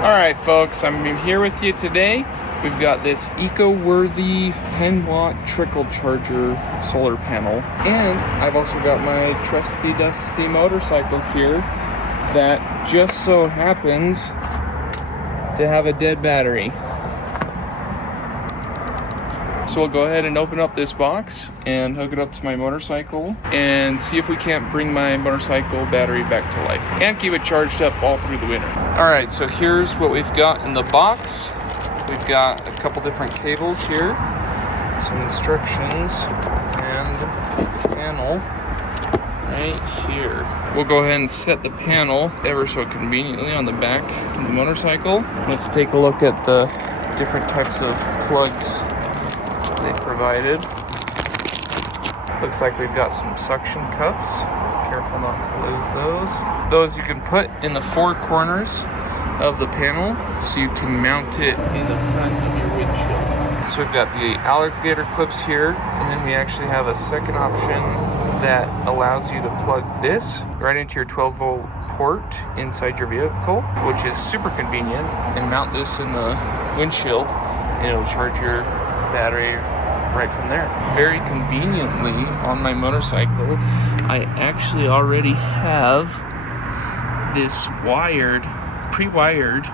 Alright folks, I'm here with you today. We've got this EcoWorthy 10-watt TrickleCharger solar panel, and I've also got my trusty dusty motorcycle here that just so happens to have a dead battery. So we'll go ahead and open up this box and hook it up to my motorcycle and see if we can't bring my motorcycle battery back to life and keep it charged up all through the winter. Alright, so here's what we've got in the box. We've got a couple different cables here, some instructions, and the panel right here. We'll go ahead and set the panel ever so conveniently on the back of the motorcycle. Let's take a look at the different types of plugs they provided. Looks like we've got some suction cups. Careful not to lose those. Those you can put in the four corners of the panel so you can mount it in the front of your windshield. So we've got the alligator clips here, and then we actually have a second option that allows you to plug this right into your 12-volt port inside your vehicle, which is super convenient, and mount this in the windshield and it'll charge your battery right from there. Very conveniently on my motorcycle, I actually already have this pre-wired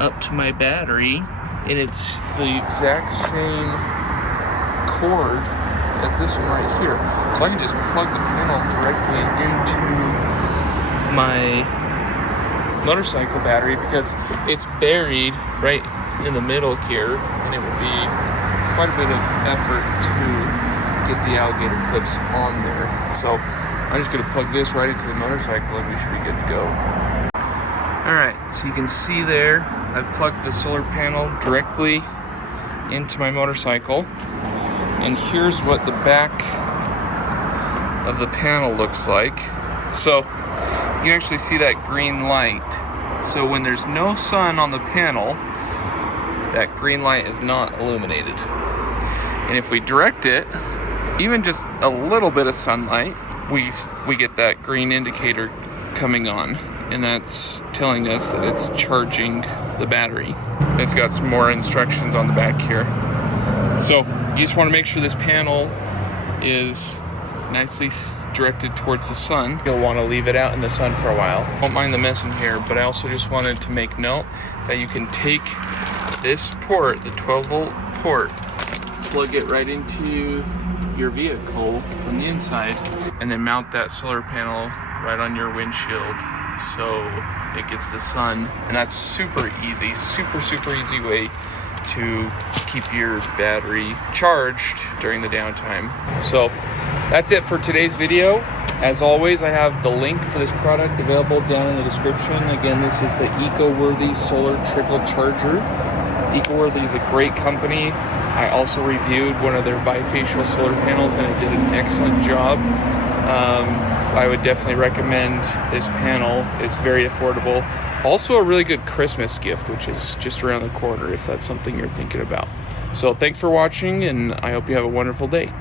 up to my battery, and it's the exact same cord as this one right here. So I can just plug the panel directly into my motorcycle battery because it's buried right in the middle here, and it would be quite a bit of effort to get the alligator clips on there. So I'm just going to plug this right into the motorcycle and we should be good to go. Alright, so you can see there I've plugged the solar panel directly into my motorcycle, and here's what the back of the panel looks like. So you can actually see that green light. So when there's no sun on the panel, that green light is not illuminated. And if we direct it, even just a little bit of sunlight, we get that green indicator coming on, and that's telling us that it's charging the battery. It's got some more instructions on the back here. So you just want to make sure this panel is nicely directed towards the sun. You'll want to leave it out in the sun for a while. Don't mind the mess in here, but I also just wanted to make note that you can take this port, the 12-volt port, plug it right into your vehicle from the inside, and then mount that solar panel right on your windshield so it gets the sun. And that's super easy, super easy way to keep your battery charged during the downtime. So that's it for today's video. As always, I have the link for this product available down in the description. Again, this is the EcoWorthy Solar TrickleCharger. EcoWorthy is a great company. I also reviewed one of their bifacial solar panels and it did an excellent job. I would definitely recommend this panel. It's very affordable. Also a really good Christmas gift, which is just around the corner if that's something you're thinking about. So thanks for watching, and I hope you have a wonderful day.